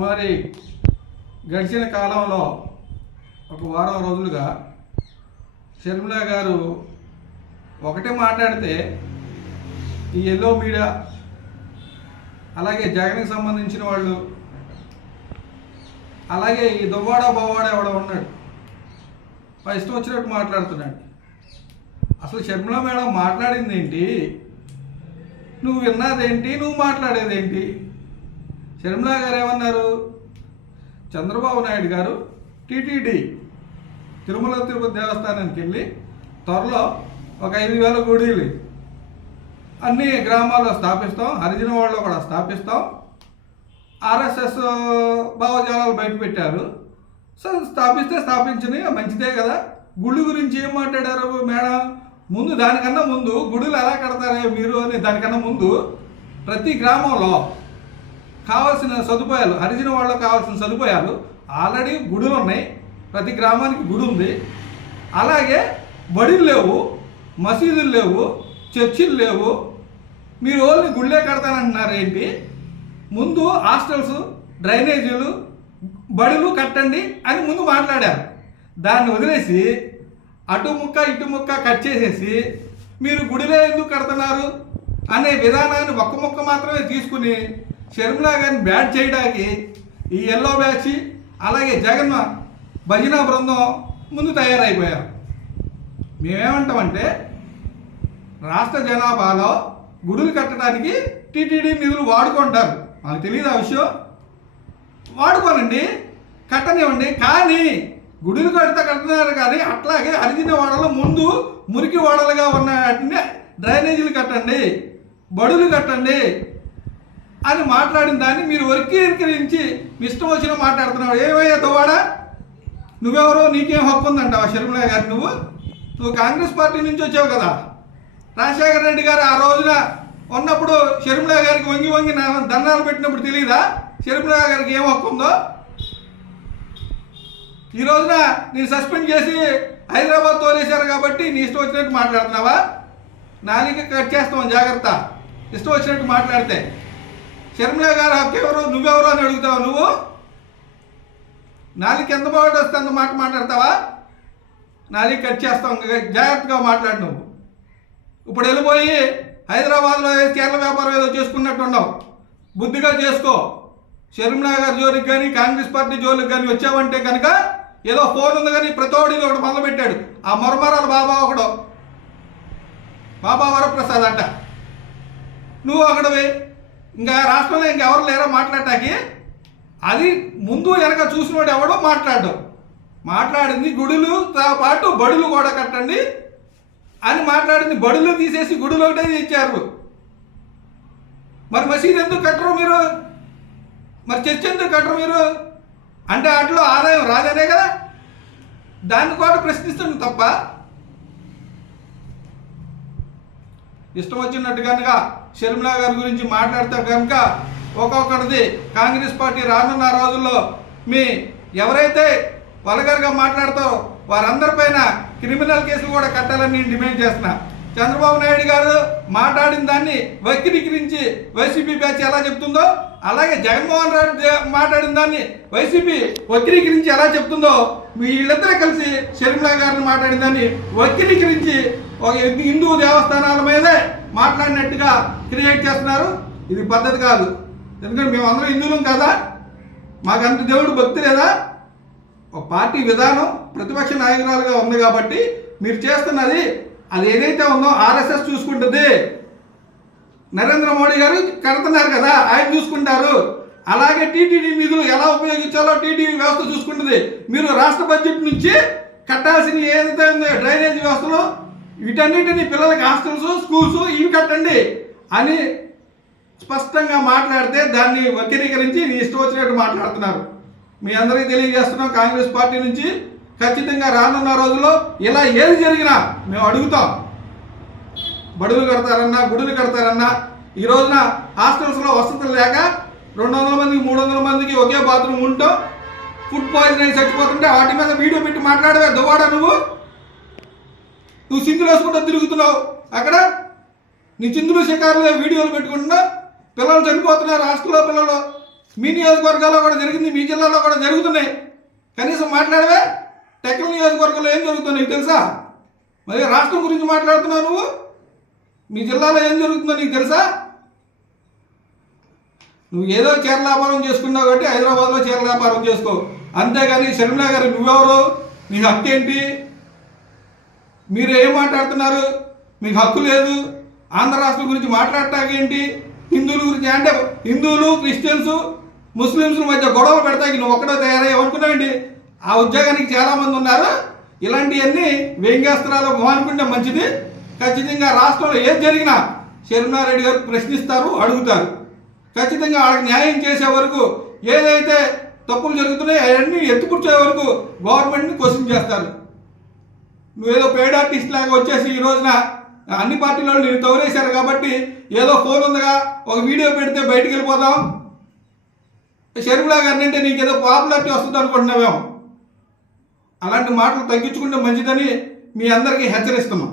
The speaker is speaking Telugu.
మరి గడిచిన కాలంలో ఒక వారం రోజులుగా షర్మిల గారు ఒకటే మాట్లాడితే ఈ ఎల్లో మీడియా అలాగే జగన్కి సంబంధించిన వాళ్ళు అలాగే ఈ దువ్వాడ బవ్వాడ ఎవడో ఉన్నాడు ఇష్టం వచ్చినట్టు మాట్లాడుతున్నాడు. అసలు షర్మిల మేడం మాట్లాడింది ఏంటి, నువ్వు విన్నదేంటి, నువ్వు మాట్లాడేదేంటి? షర్మిల గారు ఏమన్నారు? చంద్రబాబు నాయుడు గారు టీటీడీ తిరుమల తిరుపతి దేవస్థానానికి వెళ్ళి త్వరలో ఒక 5,000 గుడిలు అన్ని గ్రామాల్లో స్థాపిస్తాం, హరిజన వాళ్ళు కూడా స్థాపిస్తాం, ఆర్ఎస్ఎస్ భావజాలాలు బయట పెట్టారు. సో స్థాపిస్తే స్థాపించని మంచిదే కదా. గుడి గురించి ఏం మాట్లాడారు మేడం? ముందు దానికన్నా ముందు గుడులు ఎలా కడతారే మీరు అని దానికన్నా ముందు ప్రతి గ్రామంలో కావాల్సిన సదుపాయాలు, హరిజన వాళ్ళకు కావాల్సిన సదుపాయాలు ఆల్రెడీ గుడులు ఉన్నాయి, ప్రతి గ్రామానికి గుడి ఉంది. అలాగే బడులు లేవు, మసీదులు లేవు, చర్చిలు లేవు, మీరు ఓన్లీ గుళ్ళే కడతానంటున్నారు ఏంటి? ముందు హాస్టల్స్, డ్రైనేజీలు, బడులు కట్టండి అని ముందు మాట్లాడారు. దాన్ని వదిలేసి అటు ముక్క ఇటు ముక్క కట్ చేసేసి మీరు గుడిలో ఎందుకు కడుతున్నారు అనే విధానాన్ని ఒక్క ముక్క మాత్రమే తీసుకుని షర్మిల గారిని బ్యాట్ చేయడానికి ఈ ఎల్లో బ్యాచ్ అలాగే జగన్ భజన బృందం ముందు తయారైపోయారు. మేమేమంటామంటే రాష్ట్ర జనాభాలో గుడులు కట్టడానికి టీటీడీ నిధులు వాడుకుంటారు. మాకు తెలియదు ఆ విషయం. వాడుకోనండి, కట్టనివ్వండి. కానీ గుడులు కడుతున్నారు కానీ అట్లాగే హరిజన వాడలో ముందు మురికి వాడలుగా ఉన్న వాటిని డ్రైనేజీలు కట్టండి, బడులు కట్టండి అని మాట్లాడిన దాన్ని మీరు వక్రీకరించి మీ ఇష్టం వచ్చిన మాట్లాడుతున్నావు. ఏమయ్యా దువ్వాడా, నువ్వెవరో నీకేం హక్కు ఉందంటావా షర్మిల గారు? నువ్వు కాంగ్రెస్ పార్టీ నుంచి వచ్చావు కదా. రాజశేఖర రెడ్డి గారు ఆ రోజున ఉన్నప్పుడు షర్మిల గారికి వంగి వంగి దండాలు పెట్టినప్పుడు తెలియదా షర్మిల గారికి ఏం హక్కు ఉందో? ఈ రోజున నేను సస్పెండ్ చేసి హైదరాబాద్ తోలేశారు కాబట్టి నీ ఇష్టం వచ్చినట్టు మాట్లాడుతున్నావా? నాలిక కట్ చేస్తాం, జాగ్రత్త. ఇష్టం వచ్చినట్టు మాట్లాడితే షర్మిల గారు హక్కు ఎవరు, నువ్వెవరు అని అడుగుతావు. నువ్వు నాలిక ఎంత బాగుంటే వస్తే అంత మాట మాట్లాడతావా? నాలిక కట్ చేస్తాం, జాగ్రత్తగా మాట్లాడు. నువ్వు ఇప్పుడు వెళ్ళిపోయి హైదరాబాద్లో చీరల వ్యాపారం ఏదో చేసుకున్నట్టు ఉండవు, బుద్ధిగా చేసుకో. షర్మిల గారి జోలికి కానీ కాంగ్రెస్ పార్టీ జోలికి కానీ వచ్చావంటే కనుక ఏదో ఫోన్ ఉంది కానీ ప్రతోడిని ఒకటి మొదలుపెట్టాడు. ఆ మొరమరాల బాబా ఒకడు, బాబా వరప్రసాద్ అంట. నువ్వు ఒకటివి, ఇంకా రాష్ట్రంలో ఇంకెవరు లేరో మాట్లాడటానికి. అది ముందు వెనక చూసినోడు ఎవడో మాట్లాడింది గుడులతో పాటు బడులు కూడా కట్టండి అని మాట్లాడింది. బడులు తీసేసి గుడులు ఒకటే ఇచ్చారు. మరి మసీదు ఎందుకు కట్టరు మీరు? మరి చర్చ్ ఎందుకు కట్టరు మీరు? అంటే అట్లో ఆదాయం రాదనే కదా. దాన్ని కూడా ప్రశ్నిస్తుంది తప్ప ఇష్టం వచ్చినట్టు కనుక షర్మిల గారి గురించి మాట్లాడితే కనుక ఒక్కొక్కటిది కాంగ్రెస్ పార్టీ రానున్న రోజుల్లో మీ ఎవరైతే వల్గర్గా మాట్లాడతారో వారందరిపైన క్రిమినల్ కేసులు కూడా కట్టాలని నేను డిమాండ్ చేస్తున్నా. చంద్రబాబు నాయుడు గారు మాట్లాడిన దాన్ని వక్రీకరించి వైసీపీ బ్యాచ్ ఎలా చెప్తుందో, అలాగే జగన్మోహన్ రెడ్డి మాట్లాడిన దాన్ని వైసీపీ వక్రీకరించి ఎలా చెప్తుందో, వీళ్ళిద్దరూ కలిసి షర్మిల గారిని మాట్లాడిన దాన్ని వక్రీకరించి ఒక హిందూ దేవస్థానాల మీదే మాట్లాడినట్టుగా క్రియేట్ చేస్తున్నారు. ఇది పద్ధతి కాదు. ఎందుకంటే మేమందరం హిందువులం కదా, మాకంత దేవుడు భక్తి లేదా? ఒక పార్టీ విధానం ప్రతిపక్ష నాయకురాలుగా ఉంది కాబట్టి మీరు చేస్తున్నది అది ఏదైతే ఉందో ఆర్ఎస్ఎస్ చూసుకుంటుంది. నరేంద్ర మోడీ గారు కడుతున్నారు కదా, ఆయన చూసుకుంటారు. అలాగే టీటీడీ నిధులు ఎలా ఉపయోగించాలో టీటీడీ వ్యవస్థ చూసుకుంటుంది. మీరు రాష్ట్ర బడ్జెట్ నుంచి కట్టాల్సిన ఏదైతే ఉందో డ్రైనేజ్ వ్యవస్థలో వీటన్నిటిని పిల్లలకి హాస్టల్స్, స్కూల్స్ ఇవి కట్టండి అని స్పష్టంగా మాట్లాడితే దాన్ని వక్రీకరించి నీ ఇష్టం వచ్చినట్టు మాట్లాడుతున్నారు. మీ అందరికీ తెలియజేస్తున్నాం, కాంగ్రెస్ పార్టీ నుంచి ఖచ్చితంగా రానున్న రోజుల్లో ఇలా ఏది జరిగినా మేము అడుగుతాం. బడులు కడతారన్నా, గుడులు కడతారన్నా, ఈ రోజున హాస్టల్స్లో వసతులు లేక 200 మందికి 300 మందికి ఒకే బాత్రూమ్ ఉంటాం, ఫుడ్ పాయిజన్ అయి చచ్చిపోతుంటే వాటి మీద వీడియో పెట్టి మాట్లాడవే దువ్వాడా? నువ్వు సింధులు వేసుకుంటూ తిరుగుతున్నావు అక్కడ. నీ చిందులు షికారులు వీడియోలు పెట్టుకుంటున్నా, పిల్లలు చనిపోతున్నారు హాస్టల్లో. పిల్లలు మీ నియోజకవర్గాల్లో కూడా జరిగింది, మీ జిల్లాలో కూడా జరుగుతున్నాయి. కనీసం మాట్లాడవే? టెక్కల నియోజకవర్గంలో ఏం జరుగుతుందో నీకు తెలుసా? మరి రాష్ట్రం గురించి మాట్లాడుతున్నావు నువ్వు. మీ జిల్లాలో ఏం జరుగుతుందో నీకు తెలుసా? నువ్వు ఏదో చీర వ్యాపారం చేసుకున్నావు కాబట్టి హైదరాబాద్లో చీర వ్యాపారం చేసుకో, అంతేగాని షర్మిలా గారు నువ్వెవరు, నీ హక్కు ఏంటి? మీరు ఏం మాట్లాడుతున్నారు? మీకు హక్కు లేదు. ఆంధ్ర రాష్ట్రం గురించి మాట్లాడటానికి ఏంటి? హిందువుల గురించి అంటే హిందువులు, క్రిస్టియన్స్, ముస్లిమ్స్ మధ్య గొడవలు పెడతాకి నువ్వు ఒక్కడో తయారయ్యావనుకున్నావండి. ఆ ఉద్యోగానికి చాలామంది ఉన్నారు. ఇలాంటివన్నీ వ్యంగ్యాస్త్రాలు మానుకుంటే మంచిది. ఖచ్చితంగా రాష్ట్రంలో ఏది జరిగినా షర్మిలారెడ్డి గారు ప్రశ్నిస్తారు, అడుగుతారు. ఖచ్చితంగా వాళ్ళకి న్యాయం చేసే వరకు, ఏదైతే తప్పులు జరుగుతున్నాయో అవన్నీ ఎత్తుపుచ్చే వరకు గవర్నమెంట్ని క్వశ్చన్ చేస్తారు. నువ్వేదో పెయిడ్ ఆర్టిస్ట్ లాగా వచ్చేసి ఈ రోజున అన్ని పార్టీల వాళ్ళు నేను తవరేశారు కాబట్టి ఏదో ఫోన్ ఉందిగా ఒక వీడియో పెడితే బయటికి వెళ్ళిపోదాం, షర్మిలా గారిని అంటే నీకేదో పాపులారిటీ వస్తుంది అనుకుంటున్నావేమో. అలాంటి మాటలు తగ్గించుకుంటే మంచిదని మీ అందరికీ హెచ్చరిస్తున్నాం.